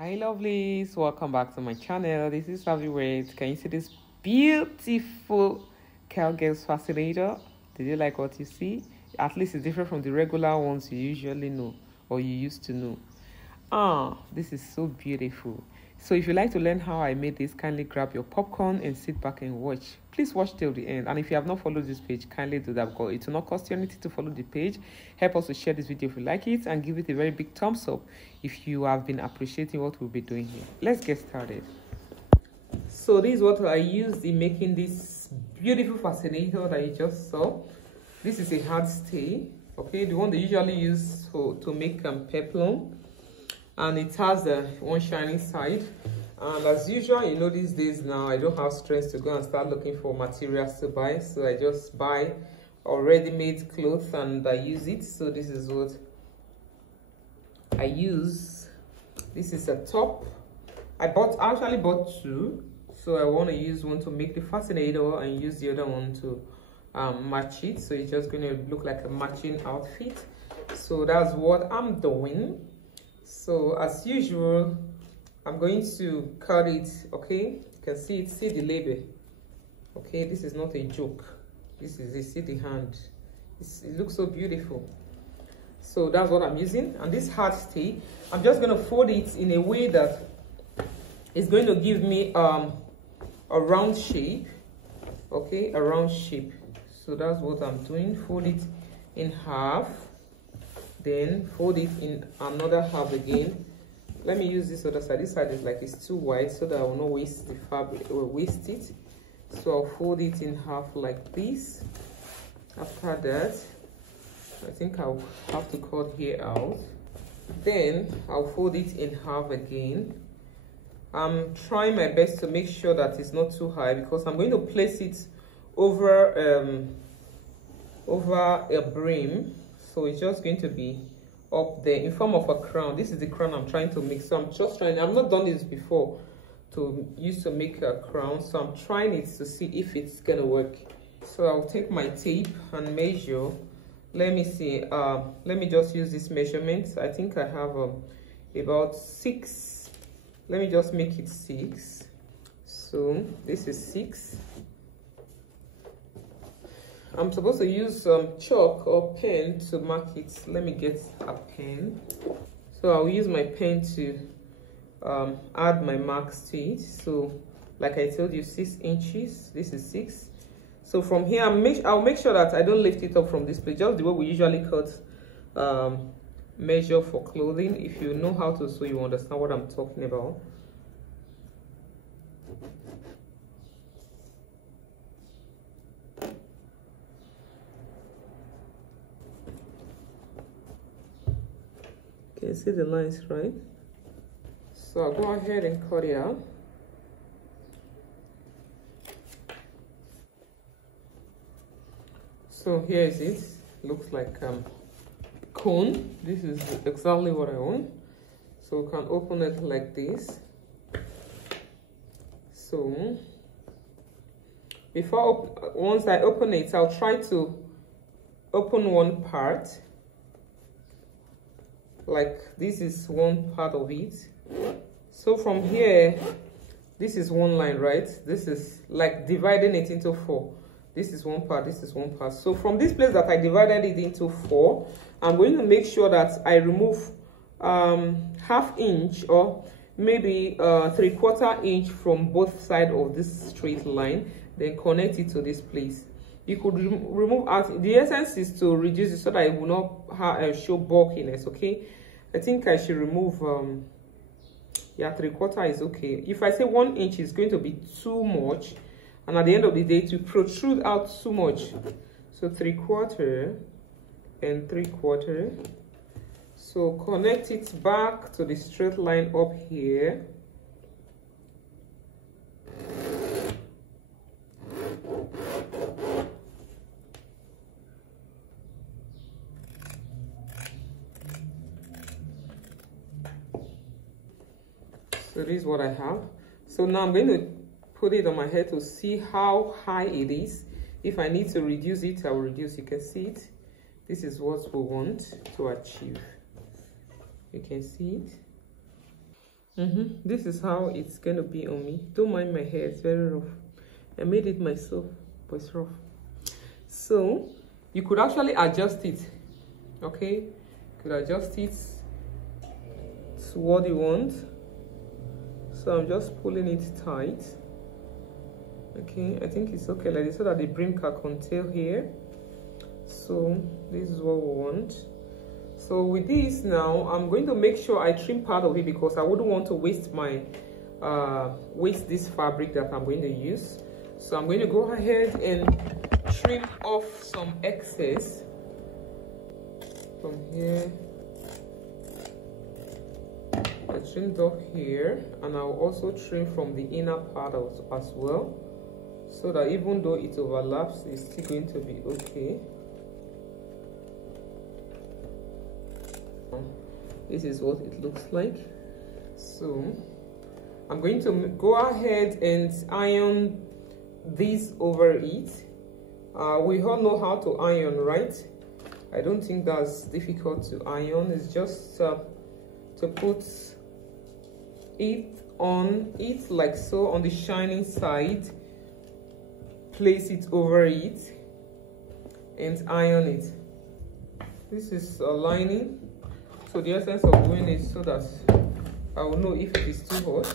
Hi lovelies, welcome back to my channel. This is Savvy. Can you see this beautiful cowgirl's fascinator? Did you like what you see? At least it's different from the regular ones you usually know or you used to know. This is so beautiful. So if you like to learn how I made this, kindly grab your popcorn and sit back and watch. Please watch till the end. And if you have not followed this page, kindly do that because it will not cost you anything to follow the page. Help us to share this video if you like it and give it a very big thumbs up if you have been appreciating what we'll be doing here. Let's get started. So this is what I used in making this beautiful fascinator that you just saw. This is a hard stay, okay, the one they usually use to make peplum. And it has one shiny side, and as usual, you know, these days now I don't have strength to go and start looking for materials to buy, so I just buy already made clothes and I use it. So this is what I use. This is a top. I actually bought two, so I want to use one to make the fascinator and use the other one to match it, so it's just going to look like a matching outfit. So that's what I'm doing. So as usual, I'm going to cut it, okay? You can see it, see the label, okay? This is not a joke. This is, you see the hand. It looks so beautiful. So that's what I'm using. And this hard stay, I'm just going to fold it in a way that it's going to give me a round shape, okay? A round shape. So that's what I'm doing. Fold it in half. Then fold it in another half again. Let me use this other side. This side is like it's too wide, so that I will not waste the fabric or waste it. So I'll fold it in half like this. After that, I think I'll have to cut here out. Then I'll fold it in half again. I'm trying my best to make sure that it's not too high because I'm going to place it over a brim. So it's just going to be up there in form of a crown. This is the crown I'm trying to make. So I'm just trying, I've not done this before to make a crown. So I'm trying it to see if it's gonna work. So I'll take my tape and measure. Let me see, let me just use this measurement. I think I have about 6. Let me just make it 6. So this is 6. I'm supposed to use some chalk or pen to mark it. Let me get a pen. So I'll use my pen to add my marks to it. So like I told you, 6 inches. This is 6. So from here, I'll make sure that I don't lift it up from this place, just the way we usually cut measure for clothing. If you know how to sew, you understand what I'm talking about. Can you see the lines, right? So I'll go ahead and cut it out. So here is it. Looks like cone. This is exactly what I want. So we can open it like this. So once I open it, I'll try to open one part. Like this is one part of it. So from here, this is one line, right? This is like dividing it into 4. This is one part, this is one part. So from this place that I divided it into 4, I'm going to make sure that I remove ½ inch or maybe 3/4 inch from both sides of this straight line, then connect it to this place. You could remove out. The essence is to reduce it so that it will not show bulkiness, okay? I think I should remove, yeah, 3/4 is okay. If I say 1 inch, is going to be too much. And at the end of the day, to protrude out too much. So 3/4 and 3/4. So connect it back to the straight line up here. So this is what I have. So now I'm going to put it on my head to see how high it is. If I need to reduce it, I will reduce. You can see it. This is what we want to achieve. You can see it. This is how it's gonna be on me. Don't mind my hair, it's very rough. I made it myself, but it's rough. So you could actually adjust it, okay? You could adjust it to what you want. So I'm just pulling it tight. Okay, I think it's okay like this so that the brim can conceal here. So this is what we want. So with this now, I'm going to make sure I trim part of it because I wouldn't want to waste my waste this fabric that I'm going to use. So I'm going to go ahead and trim off some excess from here. I trimmed off here, and I'll also trim from the inner part as well, so that even though it overlaps, it's still going to be okay. This is what it looks like. So I'm going to go ahead and iron this over it. We all know how to iron, right? I don't think that's difficult to iron. It's just to put it on it like so, on the shining side, place it over it and iron it. This is a lining, so the essence of doing it so that I will know if it is too hot.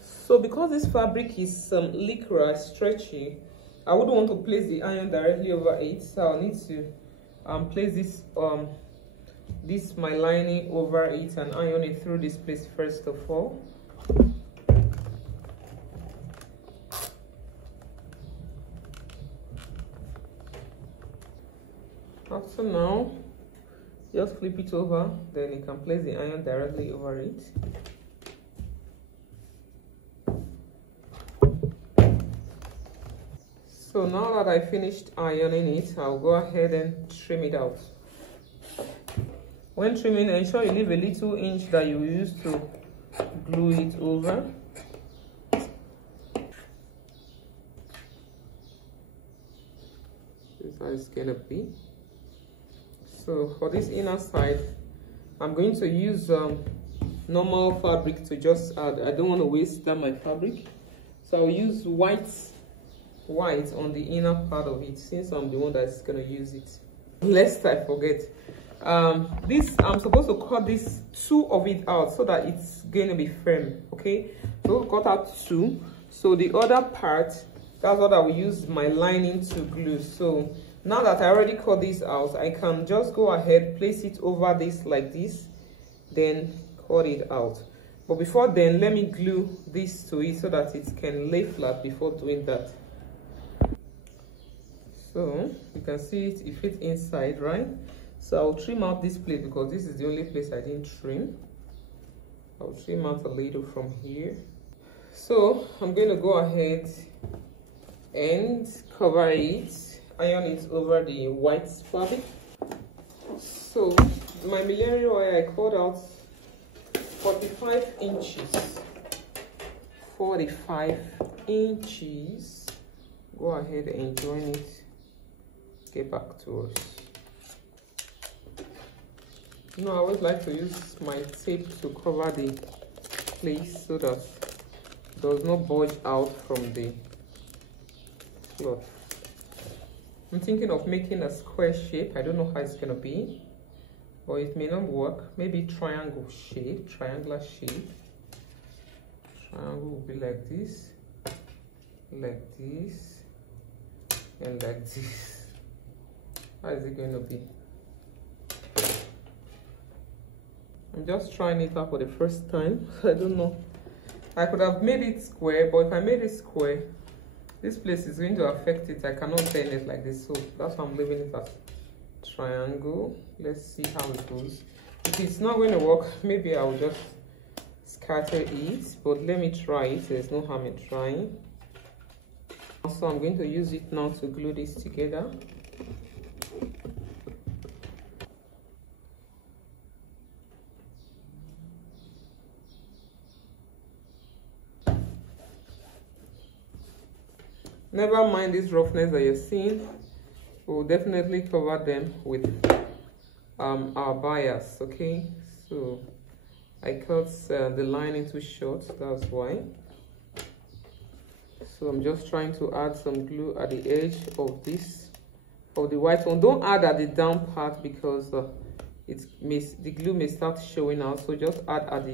So because this fabric is lycra, stretchy, I wouldn't want to place the iron directly over it, so I'll need to place this my lining over it and iron it through this place first of all. After now, just flip it over, then you can place the iron directly over it. So now that I finished ironing it, I'll go ahead and trim it out. When trimming, ensure you leave a little inch that you use to glue it over. This is how it's gonna be. So for this inner side, I'm going to use normal fabric to just add. I don't want to waste my fabric, so I'll use white on the inner part of it, since I'm the one that's gonna use it. Lest I forget, this I'm supposed to cut this 2 of it out so that it's going to be firm. Okay, so we'll cut out 2. So the other part, that's what I will use my lining to glue. So now that I already cut this out, I can just go ahead, place it over this like this, then cut it out. But before then, let me glue this to it so that it can lay flat before doing that. So you can see it fits inside, right? So I'll trim out this place because this is the only place I didn't trim. I'll trim out a little from here. So I'm going to go ahead and cover it, iron it over the white fabric. So my millinery wire, I cut out 45 inches. 45 inches. Go ahead and join it. Get back to us. You know, I always like to use my tape to cover the place so that it does not bulge out from the cloth. I'm thinking of making a square shape. I don't know how it's gonna be, but it may not work. Maybe triangle shape, triangular shape. Triangle will be like this, and like this. How is it going to be? I'm just trying it out for the first time. I don't know. I could have made it square, but if I made it square, this place is going to affect it. I cannot bend it like this, so that's why I'm leaving it as triangle. Let's see how it goes. If it's not going to work, maybe I'll just scatter it, but let me try it. There's no harm in trying. So I'm going to use it now to glue this together. Never mind this roughness that you're seeing. We'll definitely cover them with our bias. Okay, so I cut the lining too short, that's why. So I'm just trying to add some glue at the edge of this, of the white one. Don't add at the down part because the glue may start showing out. So just add at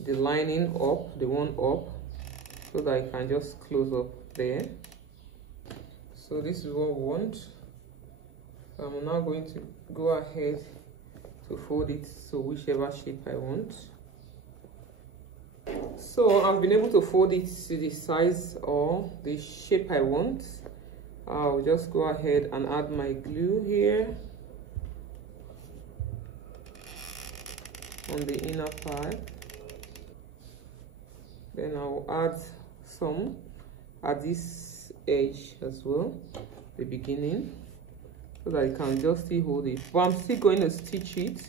the lining up, the one up, so that I can just close up there. So this is what we want. So I'm now going to go ahead to fold it so whichever shape I want. So I've been able to fold it to the size or the shape I want. I'll just go ahead and add my glue here on the inner part. Then I'll add some at this edge as well, the beginning, so that I can just still hold it. But I'm still going to stitch it.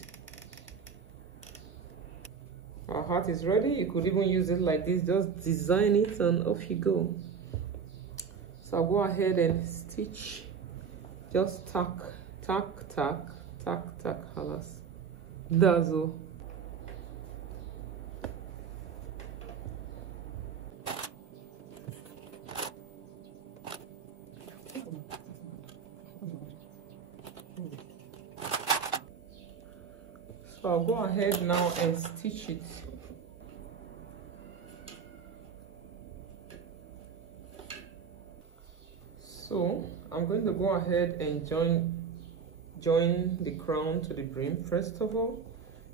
Our heart is ready. You could even use it like this, just design it and off you go. So I'll go ahead and stitch, just tack, tack, tack, tack, tack, halas. That's all. So I'll go ahead now and stitch it. So I'm going to go ahead and join the crown to the brim. First of all,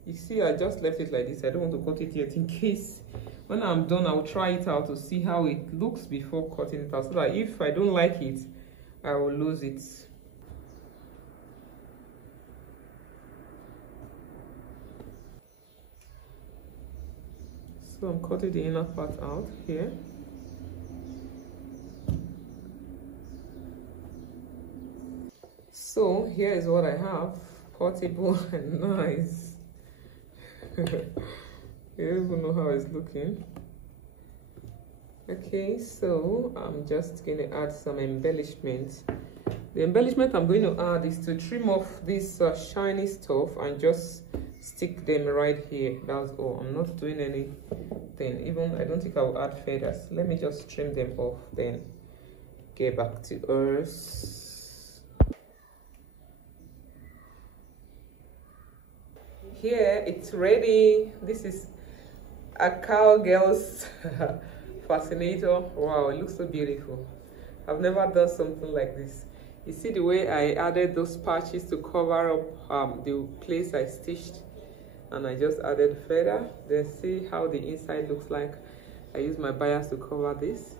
you see I just left it like this. I don't want to cut it yet in case when I'm done I'll try it out to see how it looks before cutting it out, so that if I don't like it I will lose it. So I'm cutting the inner part out here. So here is what I have, portable and nice. You don't even know how it's looking. Okay, so I'm just going to add some embellishments. The embellishment I'm going to add is to trim off this shiny stuff and just stick them right here. That's all. I'm not doing anything. Even I don't think I'll add feathers. Let me just trim them off, then get back to earth. Here it's ready. This is a cowgirl's fascinator. Wow, it looks so beautiful. I've never done something like this. You see the way I added those patches to cover up the place I stitched, and I just added feather. Then see how the inside looks like. I use my bias to cover this.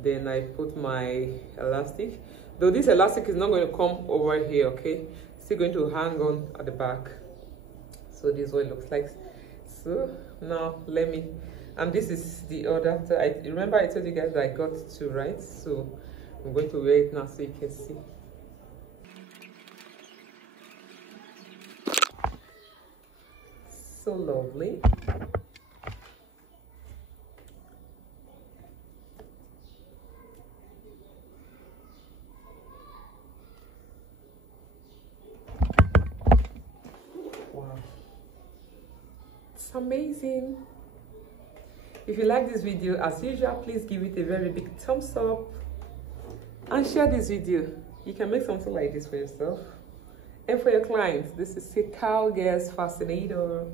Then I put my elastic, though this elastic is not going to come over here, okay? It's still going to hang on at the back. So this is what it looks like. So now let me, and this is the other. I remember I told you guys that I got two, right? So I'm going to wear it now so you can see. So lovely. Wow, it's amazing. If you like this video, as usual, please give it a very big thumbs up and share this video. You can make something like this for yourself and for your clients. This is a cowgirl's fascinator.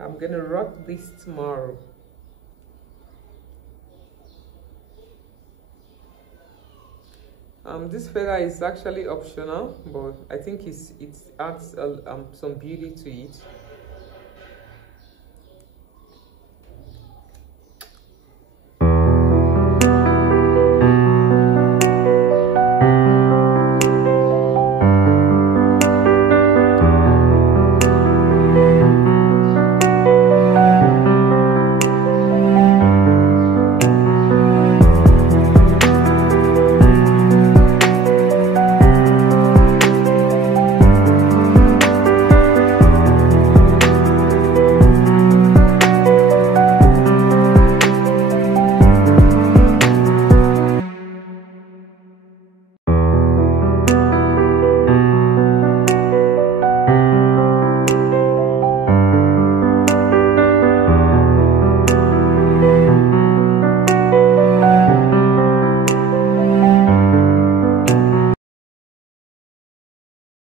I'm gonna rock this tomorrow. This feather is actually optional, but I think it adds some beauty to it.